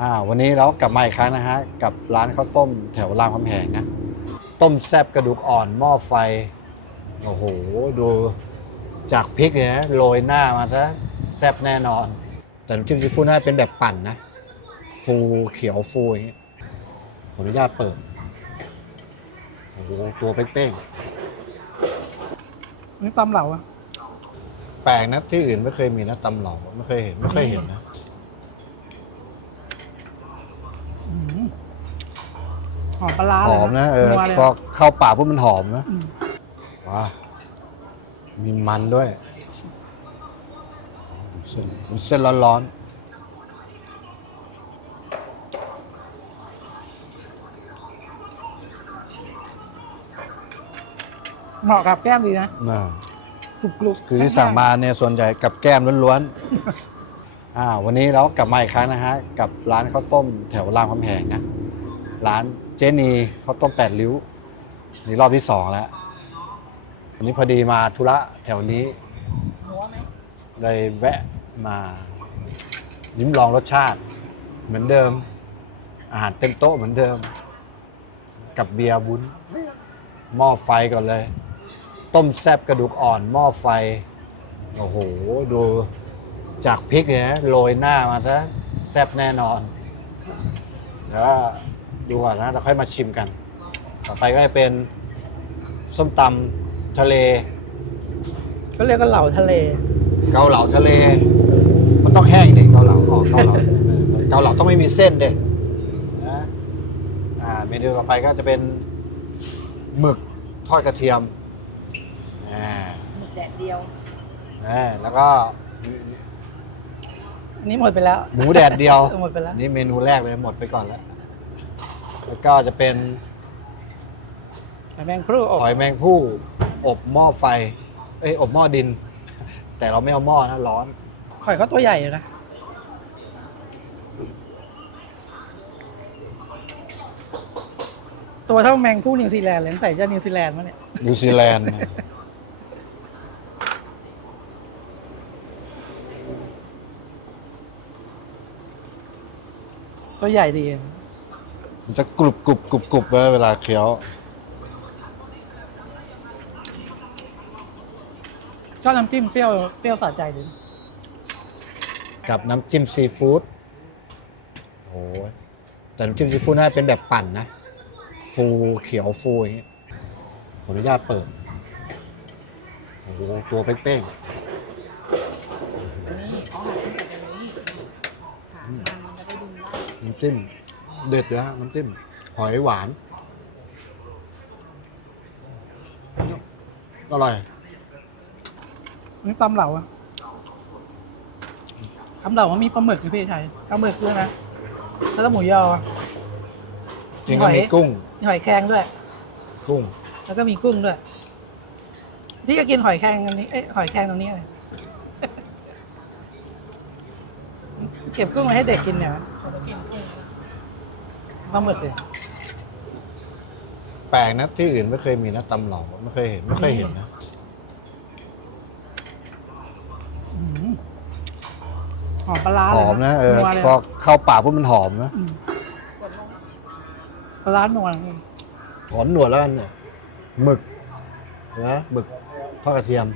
อ่าวันนี้เรากลับมาอีกครั้งนะฮะกับร้านข้าวต้มแถวรามคำแหงนะ ต้มแซบกระดูกอ่อนหม้อไฟ โอ้โห ดูจากพริกเนี่ยนะโรยหน้ามาซะแซบแน่นอน แต่น้ำจิ้มซีฟู้ดน่าจะเป็นแบบปั่นนะ ฟูเขียวฟูอย่างนี้ขออนุญาตเปิด โอ้โห ตัวเป้งนี่ตำเหล่าอะๆแปลกนะที่อื่นไม่เคยมีนะตำเหลาไม่เคยเห็นไม่เคยเห็นนะ อื้อหือ หอมปลาร้าหเลยอมนะเออนัวเลยพอเข้าปากปุ๊บมันหอมนะอืมว้ามีมันด้วยเส้นเส้นร้อนเหมาะกับแก้มดีนะๆนะกรุบกรุบคือที่สั่งมาเนี่ยส่วนใหญ่กับแก้มล้วนๆอ่าวันนี้เรากลับมาอีกครั้งนะฮะ กับร้านข้าวต้มแถวรามคำแหงนะ ร้านเจนีเขาต้มแปดริ้วนี่รอบที่สองแล้ววันนี้พอดีมาธุระแถวนี้เลยแวะมาลิ้มลองรสชาติ เหมือนเดิม อาหารเต็มโต๊ะเหมือนเดิม กับเบียร์วุ้น หม้อไฟก่อนเลย ต้มแซบกระดูกอ่อน หม้อไฟ โอ้โห ดูจากพริกเนี่ยโรยหน้ามาซะแซบแน่นอนแล้ว ดูก่อนนะเราค่อยมาชิมกัน ต่อไปก็จะเป็นส้มตำทะเล ก็เรียกกันเหล่าทะเล เกาเหลาทะเล มันต้องแห้งดิเกาเหลาอ๋อเกาเหลาเออเกาเหลาต้องไม่มีเส้นเด็นะอ่าเมนูต่อไปก็จะเป็นหมึกทอดกระเทียมอ่าหมึกแดดเดียวอ่าแล้วก็อันนี้หมดไปแล้ว หมูแดดเดียวหมดไปแล้ว นี่เมนูแรกเลยหมดไปก่อนแล้ว แล้วก็จะเป็นแมงพรูอบหอยแมงผู้อบหม้อไฟ เอ้ยอบหม้อดิน แต่เราไม่เอาหม้อนะร้อน หอยก็ตัวใหญ่อยู่นะ ตัวเท่าแมงผู้นิวซีแลนด์เลยตั้งแต่จะนิวซีแลนด์มาเนี่ย นิวซีแลนด์ตัวใหญ่ดี มันจะกรุบกรุบกรุบกรุบเวลาเคี้ยว ชอบน้ำจิ้มเปรี้ยวเปรี้ยวสะใจดีกับน้ำจิ้มซีฟู้ดโอ้ยแต่น้ำจิ้มซีฟู้ดน่าจะเป็นแบบปั่นนะ ฟูเขียวฟูอย่างนี้ขออนุญาตเปิด โอ้โหตัวเป้งอันนี้เขาหันตั้งแต่ตรงนี้ค่ะมันมันจะได้ดึงได้ๆน้ำจิ้ม เด็ดเลยฮะน้ำจิ้มหอยหวาน อร่อย นี่ตำเหล่าอะตำเหล่ามันมีปลาหมึกนะพี่ชัยปลาหมึกด้วยนะ แล้วก็หมูยอจริงก็มีกุ้ง มีหอยแครงด้วย กุ้ง แล้วก็มีกุ้งด้วย พี่ก็กินหอยแครงอันนี้เอ้ยหอยแครงตรงนี้เลย เก็บกุ้งไว้ให้เด็กกินเนี่ย เขาจะกินกุ้งนะ ปลาหมึกเลยแปลกนะที่อื่นไม่เคยมีนะตำเหลาไม่เคยเห็นไม่เคยเห็นนะอื้อหือหอมปลาร้าหเลยอมนะเออนัวเลยพอเข้าปากปุ๊บมันหอมนะอืมกดลงปลาร้านัวเลยขอนหนวดแล้วกันเนี่ยหมึกนะหมึกทอดกระเทียม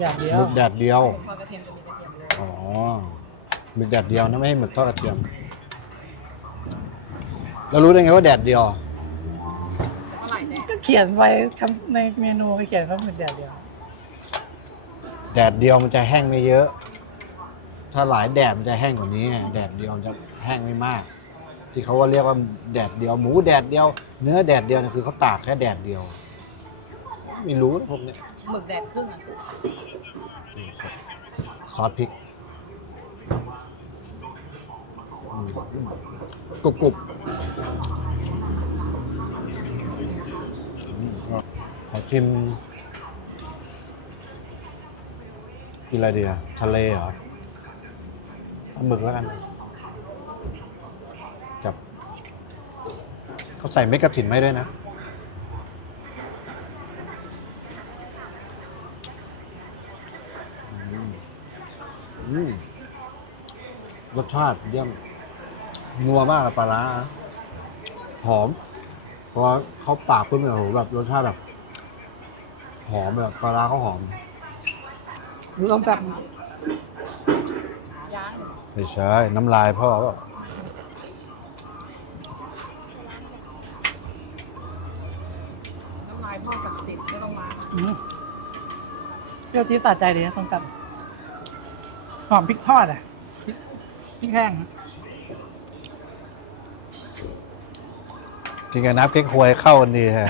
อย่างเดียหวมึกแดดเดียว พอกระเทียมจะมีกระเทียมเลยอ๋อหมึกแดดเดียวนะไม่ให้หมึกทอดกระเทียม เรารู้ได้ไงว่าแดดเดียว เท่าไหร่แน่ก็เขียนไว้คำในเมนูก็เขียนว่าหมึกแดดเดียว แดดเดียวมันจะแห้งไม่เยอะ ถ้าหลายแดดมันจะแห้งกว่านี้ไงแดดเดียวมันจะแห้งไม่มาก ที่เขาก็เรียกว่าแดดเดียว หมูแดดเดียว เนื้อแดดเดียวเนี่ยคือเขาตากแค่แดดเดียว ไม่รู้นะพวกเนี้ยหมึกแดดครึ่งอะนี่ครับซอสพริกอืม กรุบกรุบอืมขอชิมกินอะไรดีอะทะเลเหรอปลาหมึกแล้วกันกับเขาใส่เม็ดกระถินไม่ด้วยนะ รสชาติเยี่ยม นัวมากกับปลาร้าหอมเพราะว่าเขาปากปุ๊บเนี่ยโอ้โหแบบรสชาติแบบ หอมแบบปลาร้าเขาหอม ลองแบบย่างไม่ใช่ น้ำลายพ่อก็น้ำลายพ่อกับสิบไม่ต้องมาอืมเปรี้ยวที่สะใจดีนะต้องกับหอมพริกทอดอะพริกพริกแห้งอะ กินกับน้ำเก๊กฮวยเข้ากันดีฮะ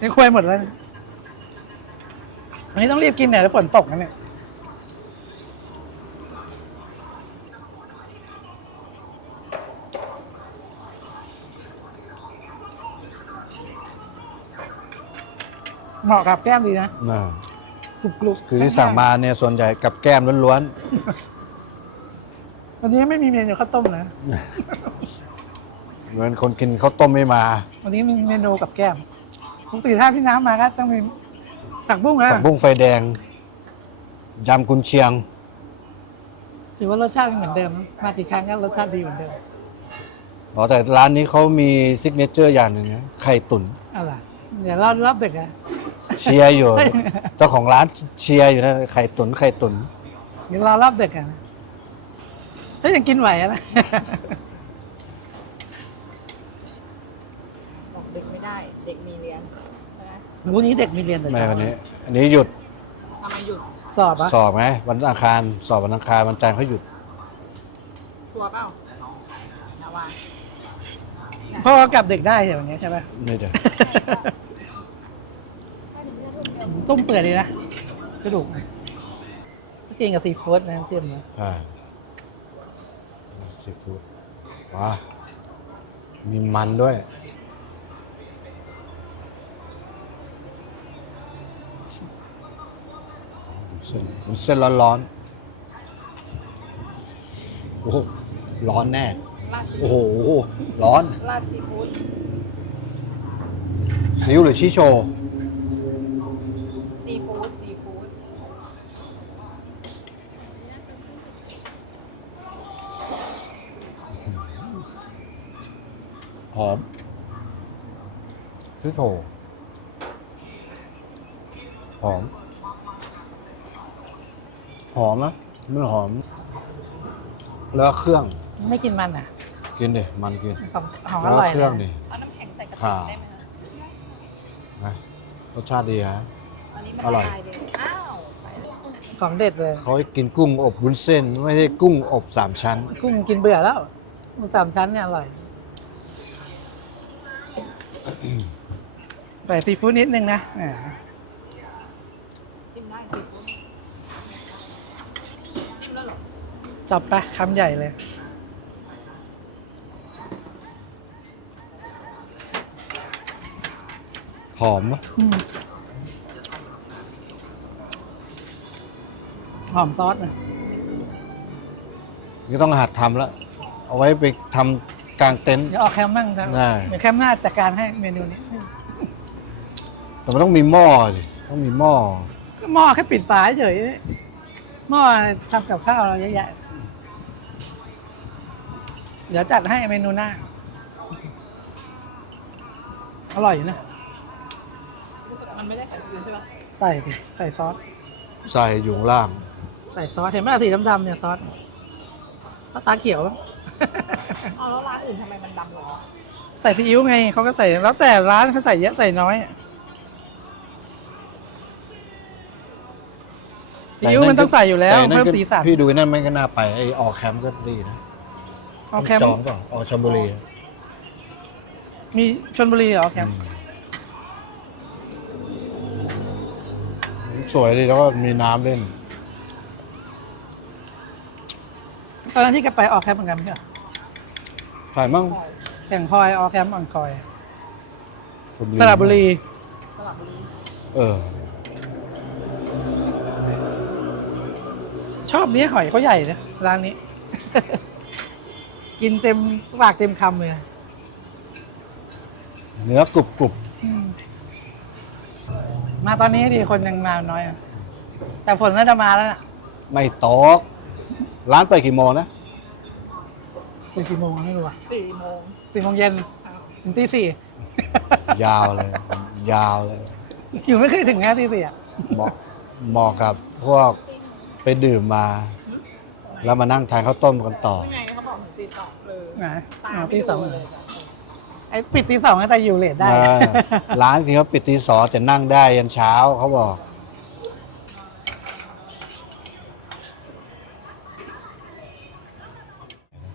นี่คุยหมดแล้วนะอันนี้ต้องรีบกินเนี่ยแล้วฝนตกนะเนี่ย เหมาะกับแก้มดีนะน่ะกรุบกรุบคือที่สั่งมาเนี่ยส่วนใหญ่กับแก้มล้วนวันนี้ไม่มีเมนูข้าวต้มนะ ๆ เหมือนคนกินข้าวต้มไม่มาวันนี้มีเมนูกับแก้มปกติถ้าพี่น้ำมาก็ต้องมีผักบุ้งแล้วผักบุ้งไฟแดงยำกุนเชียง ถือว่ารสชาติเหมือนเดิมนะมากี่ครั้งก็รสชาติดีเหมือนเดิมอ๋อแต่ร้านนี้เขามีซิกเนเจอร์อย่างหนึ่งนะไข่ตุ๋นอะไรเดี๋ยวรอบรอบดึกอะ เชียร์อยู่ เจ้าของร้านเชียร์อยู่นะไข่ตุ๋นไข่ตุ๋น เดี๋ยวรอรอบดึกอะนะถ้ายังกินไหวอะนะ บอก เด็กไม่ได้ เด็กมีเรียนใช่ไหมวันนี้เด็กมีเรียนแต่ไม่เช้าวันนี้อันนี้หยุดทำไมหยุดสอบอะสอบไหมวันอังคารสอบวันอังคารวันจันทร์เขาหยุดชัวร์เปล่านาว่าเพราะว่ากลับดึกได้เดี๋ยววันนี้ใช่ไหม นี่เดี๋ยว ต้มเปื่อยดีนะกระดูกกินกับซีฟู้ดนะเทียมนะอ่าซีฟู้ดว้ามีมันด้วย เส้นเส้นร้อนๆโอ้โหร้อนแน่ลาดซีโอ้โหร้อนลาดซีฟู้ดซิวหรือชิโช ซีฟู้ดซีฟู้ดหอมชิโช หอมห อมนะมันหอม แล้วเครื่อง ไม่กินมันอะกินดิมันกินหอมหอมอแล้วร่อยเครื่องดิเอาน้ำแข็งใส่กระข่าติกได้ไหมคะนะรสชาติดีฮะ อันนี้มันอร่อย ละลายเลยอ้าวไปเลยของเด็ดเลย เขาให้กินกุ้งอบวุ้นเส้น ไม่ใช่กุ้งอบสามชั้น กุ้งกินเบื่อแล้วหมูสามชั้นเนี่ยอร่อย ใส่ซีฟู้ดนิดนึงนะอ่า จิ้มได้ซีฟู้ดจิ้มแล้วเหรอ จับไปคำใหญ่เลย หอมปะอืมหอมซอสนะนี่ต้องหัดทำแล้ว เอาไว้ไปทำกลางเต็นท์ เดี๋ยวออกแคมป์บ้างครับได้ เดี๋ยวแคมป์หน้าจัดการให้เมนูนี้ แต่มันต้องมีหม้อสิต้องมีหม้อ หม้อแค่ปิดฝาเฉยหม้อทำกับข้าวเราเยอะแยะ เดี๋ยวจัดให้เมนูหน้า อร่อยอยู่นะ มันไม่ได้ใส่อื่นใช่ปะใส่สิใส่ซอส ใส่อยู่ข้างล่าง ใส่ซอส เห็นไหมล่ะสีดำๆเนี่ยซอสซอสตาเขียวอ๋อแล้วร้านอื่นทำไมมันดำเหรอใส่ซีอิ๊วไงเขาก็ใส่แล้วแต่ร้านเขาใส่เยอะใส่น้อยซีอิ๊วมันต้องใส่อยู่แล้วต่นั่นเพิ่มก็สีสันพี่ดูนั่นมันก็น่าไปไอออกแคมป์ก็ดีนะ เอาแคมจป์องเปล่าออกชลบุรีมีชนบุรีเหรอแคมป์สวยดีแล้วก็มีน้ำเล่น ตอนนั้นที่แกไปออกแคมป์เหมือนกันใช่ไหมถ่ายมั่งแข่งคอยออกแคมป์อ่อนคอยสระบุรีสลับบุรีเออ ชอบเนี้ยหอยเขาใหญ่นะร้านนี้ กินเต็มปากเต็มคำเลยเนื้อกรุบกรุบอืมมาตอนนี้ดีคนยังมาน้อยอะแต่ฝนน่าจะมาแล้วนะไม่ตก ร้านเปิดกี่โมงนะ เป็นกี่โมงไม่รู้อะสี่โมงสี่โมงเย็นเอาถึงตีสี่ ยาวเลย ยาวเลย อยู่ไม่เคยถึงแค่ตีสี่อะเหมาะเหมาะกับพวกไปดื่มมา แล้วมานั่งทานข้าวต้มกันต่อยังไงเขาบอกถึงตี สองเลยไหนตาอ๋อไม่ตีสองดูเลยไอ้ปิดตีสองแต่อยู่เลทได้ เออร้านที่เขาปิดตีสองแต่นั่งได้ยันเช้าเขาบอก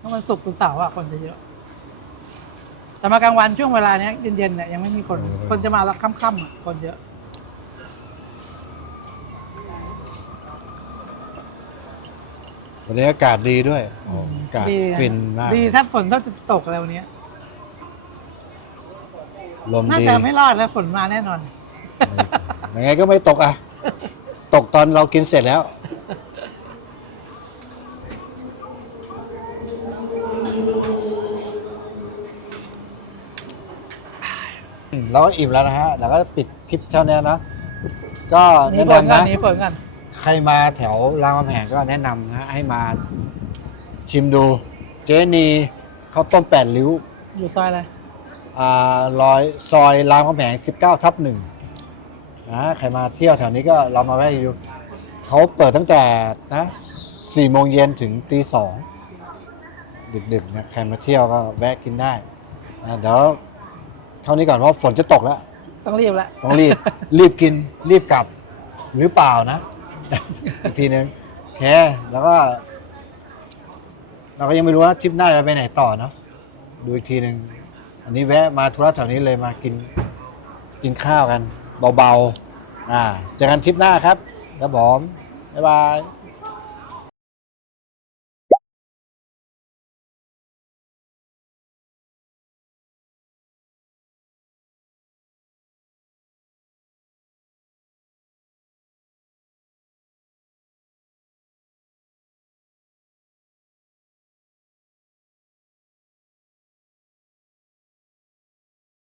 ถ้ามันศุกร์หรือเสาร์อะคนจะเยอะ แต่มากลางวันช่วงเวลาเนี้ยเย็นๆเนี่ยยังไม่มีคน คนจะมาละค่ำๆอะคนเยอะ วันนี้อากาศดีด้วยโอ้อากาศดีนะฟินมาก ดีถ้าฝนต้องจะตกอะไรวันนี้ลมน่าดีจะไม่รอดแล้วฝนมาแน่นอน ยังไงก็ไม่ตกอะ ตกตอนเรากินเสร็จแล้ว เราก็อิ่มแล้วนะฮะ เราก็ปิดคลิปเท่านี้นะ ก็นี่แนะฝนนำกันนะนี่ฝนกัน ใครมาแถวรามคำแหงก็แนะนำนะให้มาชิมดู เจนีข้าวต้มแปดริ้วอยู่ซอยอะไร อ่ารอยซอยรามคำแหง19ทับหนึ่งนะใครมาเที่ยวแถวนี้ก็ลองมาแวะดูเขาเปิดตั้งแต่นะ4โมงเย็นถึงตีสองดึกๆนะใครมาเที่ยวก็แวะกินได้อะเดี๋ยวเท่านี้ก่อนเพราะฝนจะตกแล้ว ต้องรีบแล้วต้องรีบ รีบกินรีบกลับ หรือเปล่านะ อีกทีนึงโอเคแล้วก็ เราก็ยังไม่รู้ว่าทริปหน้าจะไปไหนต่อเนาะดูอีกทีหนึ่งอันนี้แวะมาธุระแถวนี้เลยมากินกินข้าวกัน เบาๆอ่าเจอกันทริปหน้าครับครับผมบ๊ายบาย